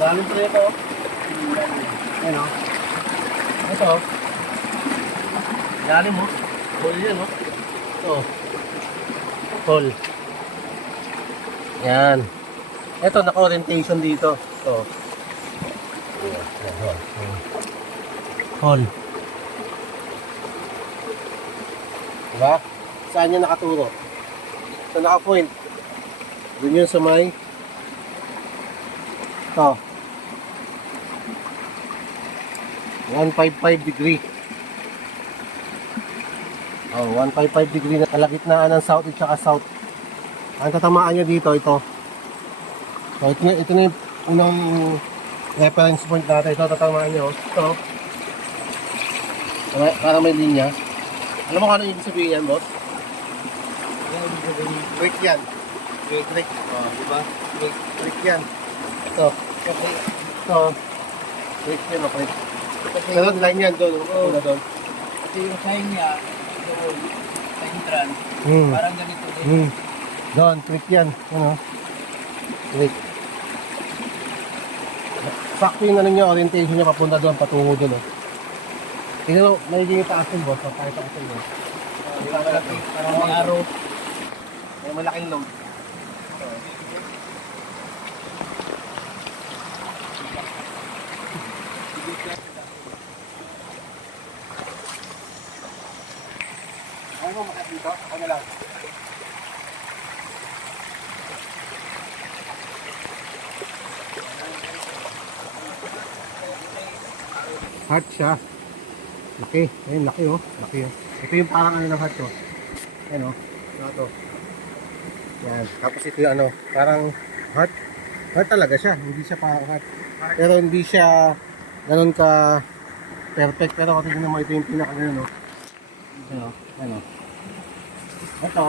Lalim pa ito. Ayan o. Ito o. Lalim o. Hole yan o. Ito. Hole. Yan. Ito, naka-orientation dito. Ito. Hole. Diba? Saan yan nakaturo? Ito naka-point. Doon yun sa may ito. 155 degree. Oh, 155 degree na kalagitnaan ng south at saka south. Ang tatamaan niya dito, ito. So, ito na yung unang reference point natin. Ito, tatamaan niya. Ito. Para may linya. Alam mo kung ano ibig sabihin yan, boss? Break yan. Break. Oh, diba? Break yan. Ito. Ito. Break yan, break. Pero line yan doon. Oo, doon. Ito yung sign niya, doon, sa entrance, parang ganito din. Doon, trick yan. Ano? Trick. Sakto yung ano niya, orientation niya papunta doon, patungo doon. Oh. Tingnan mo, magiging taas yung boss. Pakita ko sa inyo. Parang may araw. May malaking load. Ayaw mo makat dito? Ako na lang. Heart siya. Okay. Ayun, laki oh. Laki oh. Ito yung parang ano ng heart oh. Ayan oh. Ito. Yan. Tapos ito yung ano, parang heart. Heart talaga siya. Hindi siya parang heart. Pero hindi siya ganun ka perfect. Pero kung tignan mo, ito yung pinaka ganun oh. Ano? Ano? Ito.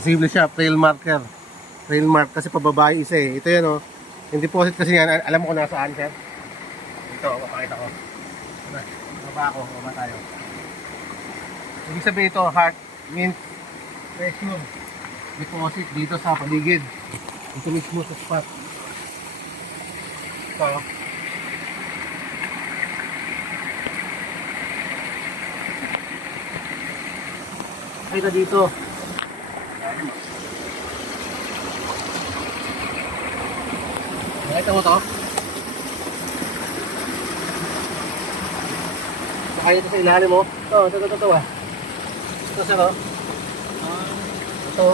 Posible siya, trail marker. Trail mark kasi pababa isa eh. Ito yan oh. Yung deposit kasi yan, alam mo kung nasaan, sir? Ito, mapakita ko. Baba tayo. Ibig sabihin ito, heart means pressure. Deposit dito sa paligid. Ito mismo sa spot. Ito. Ay, ito dito. Nakita mo to? Saka ito sa ilalim mo. Ito ah. Ito sir oh. Ito.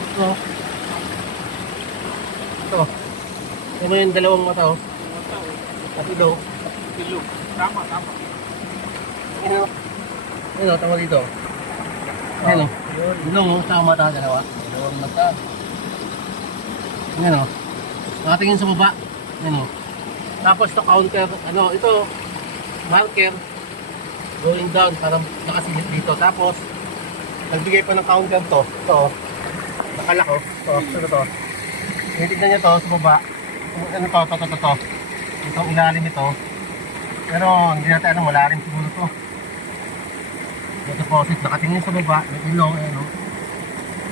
Ito. Ito. Ito mo yung dalawang mata oh. At ilo. Tama. Ano, tama dito. Ano? Ilong oh, sa mata dalawa. Dalawang mata. Ano? Nakatingin sa baba. Ano? Tapos ito counter, ano, ito marker going down para nakasilip dito. Tapos nagbigay pa ng counter to. Ito, nakalak oh. Ito. Tinitignan niya to sa baba. Ano to. Itong ilalim ito. Pero hindi natin alam, malalim siguro to. Yung deposit, nakatingin sa baba, may ilong, ano.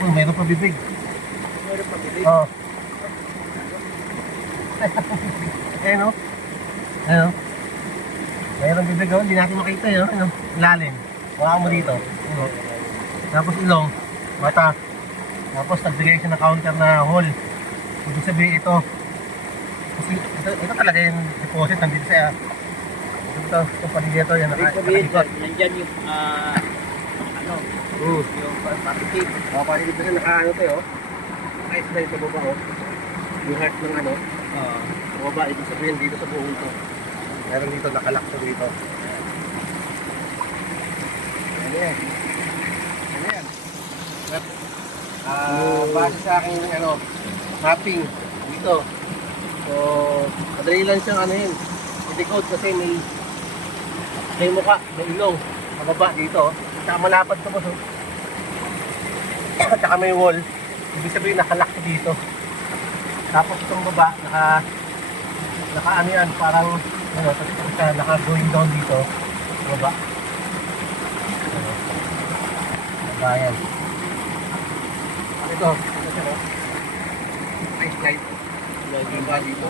Oh, mayroon pa bibig. Oh. Ayan o. Ayan o. Mayroong bibig o. Hindi natin makita yun. Ano? Lalim. Wala mo dito. Ano? Tapos ilong. Mata. Tapos nagbigay siya ng counter na hole. Ibig sabihin ito. Kasi ito talaga yung deposit nandito sa itong paligid ito. Yan, Ibig sabihin, nakaikot. nandyan yung, ano, yung positive. Paligid kasi naka-ano to oh. Naka-slide sa baba oh. Yung heart ng ano. Sa baba, ibig sabihin dito sa buong to. Meron dito, nakalak sa dito. Ano yan? Ano yan? Base sa aking ano, mapping dito. So, madali lang siyang ano yun. I-decode kasi may mukha, may ilong. Sa baba dito. Tsaka malapad sa baso. Tsaka may wall. Ibig sabihin nakalak dito. Tapos itong baba, naka ano yan, parang ano, naka going down dito. Sa baba. Ano, baba yan. Ito siya, no? May slide. Yung ba dito?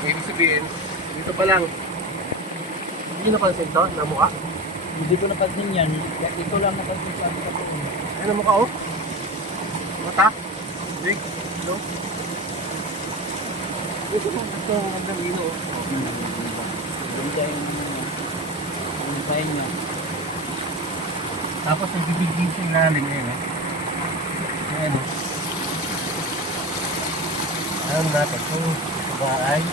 Ibig sabihin, dito pa lang. Hindi napansin to, na mukha. Hindi ko napansin yan. Ito lang napansin sa akin. Ano mukha, oh? Mata? Big? No? Ito ang gandang ino, oh. Ganda yung pahin niya. Tapos nagbibigay sa ilalim ngayon, oh. Ayan, oh. Alam natin kung ba ay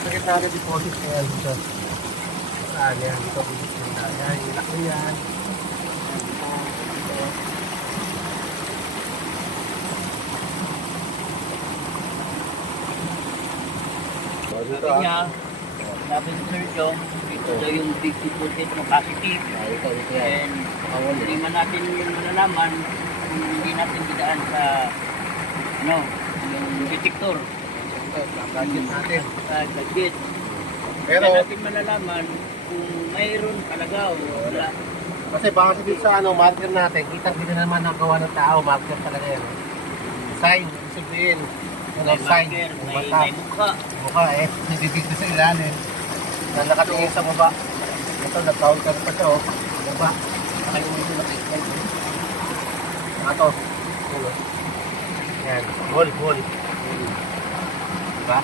sakit natin deposit kaya dito. Saan yan? Dito bibigyan na. Yan, ilak mo yan. Dito. Sabi niya, sabi ni Sir John, ito daw yung big deposit ng positive. Ito yan. And hindi man natin malalaman kung hindi natin didaan sa ano, yung detector. Gadget natin. Sa gadget. Pero, Hindi natin malalaman kung mayroon talaga o wala. kasi baka sabihin sa ano, marker natin, kitang hindi naman nagawa ng tao, marker talaga yan. Sign, ibig sabihin. Ano, May sign. marker, Yung may mata. mukha. Mukha eh, nabibigyo sa ilalim. Na nakatingin sa baba. Ito, nag-counter pa siya oh. Baba. Nakalimutin na slide. Ito. Ito. Yan. Wall. Diba?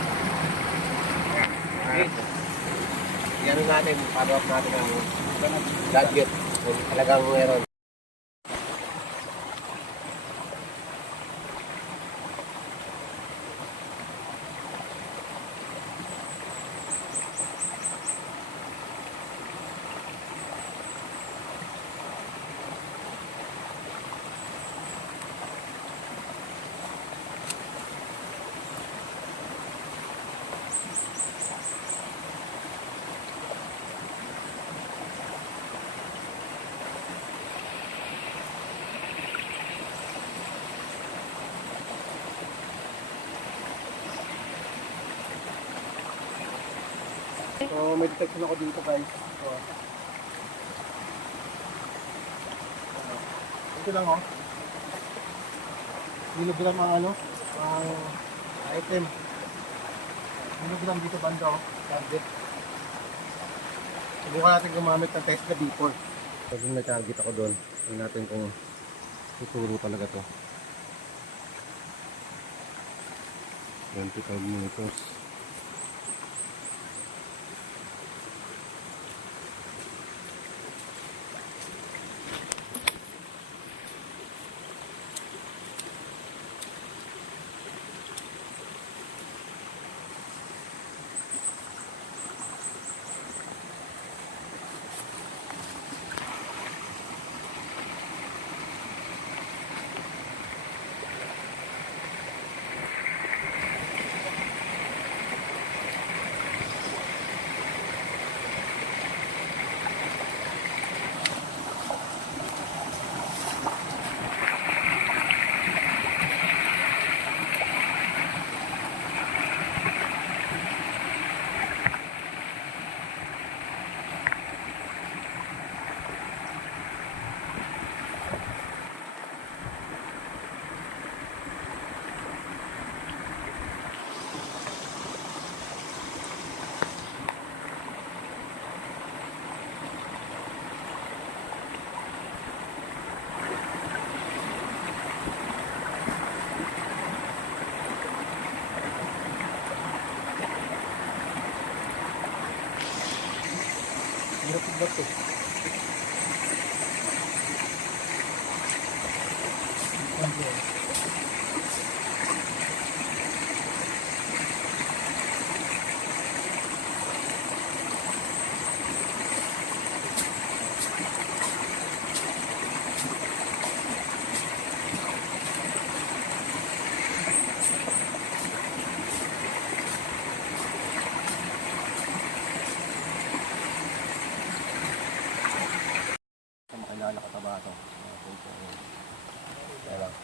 Okay. Yan natin, follow up natin ang gadget. Kung talagang meron. So, may detection ako dito guys. So, ito lang oh. Kilogram ang ano, ang item. Kilogram dito banda oh, target. Subukan natin gumamit ng Tesla B4. So, kung may target ako doon, tingnan natin kung tuturo talaga to. 25 meters. Bato. Sa makilala ka ba ito? Kaya lang.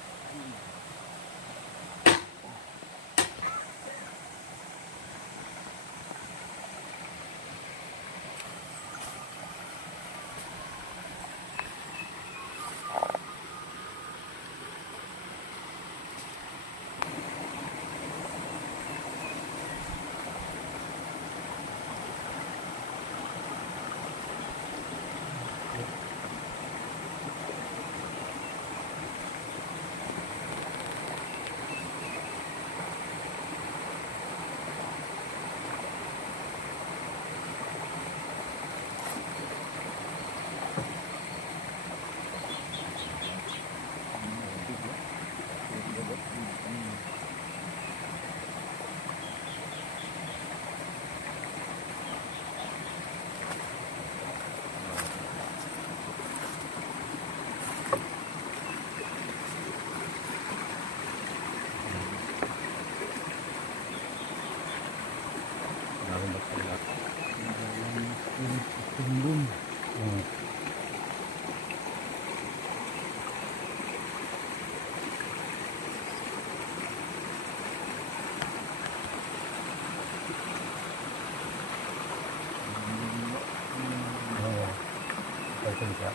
Ito siya.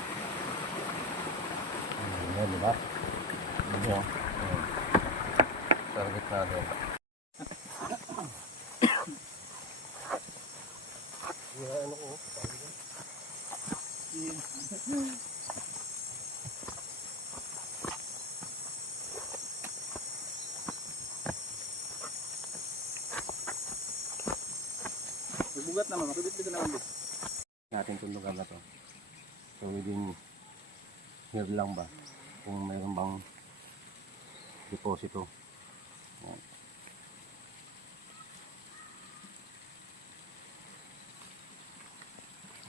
Yan, di ba? Yan. Target natin. Ano ko? Bugat naman, makibit-bit naman din. Natin itong lugar na to. So within here lang ba? Kung mayroon bang deposito. Yan.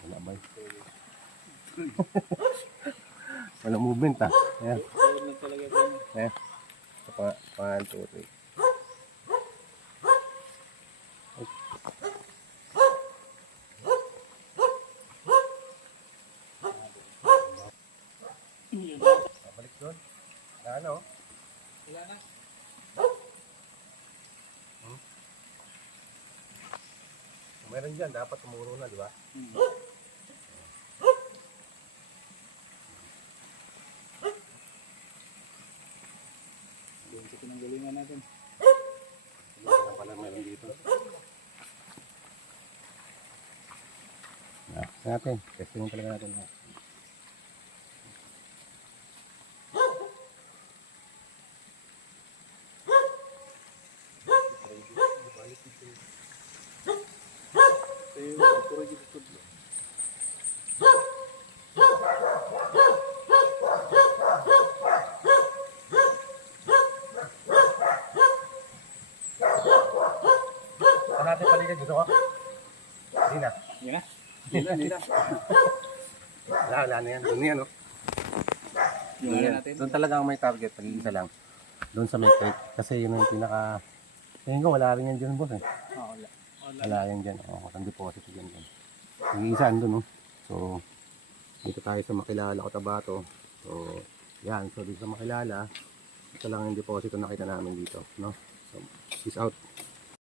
Wala ba? Wala movement ah. Ayan. Ayan. Pa 1, 2, 3. Balik doon. Ano? Wala na. Kung meron dyan, dapat tumuro na, di ba? Yung sa pinanggalingan natin. Wala pala meron dito. Natin, testing talaga natin. Natin paligid dito ko. Hindi na. Yan na. Hindi na. Wala na yan. Doon yan, no? Yung ano natin. Doon talaga ang may target. Pag-iisa lang. Doon sa may crate. Kasi yun yung pinaka... Tingin ko, wala rin yan dyan, boss, eh. Oo, wala. Wala yan dyan. Oo, ang deposit dyan. Pag-iisa doon, no? So, dito tayo sa Makilala, Cotabato. So, yan. So, dito sa Makilala, ito lang yung deposito nakita namin dito, no? So, peace out.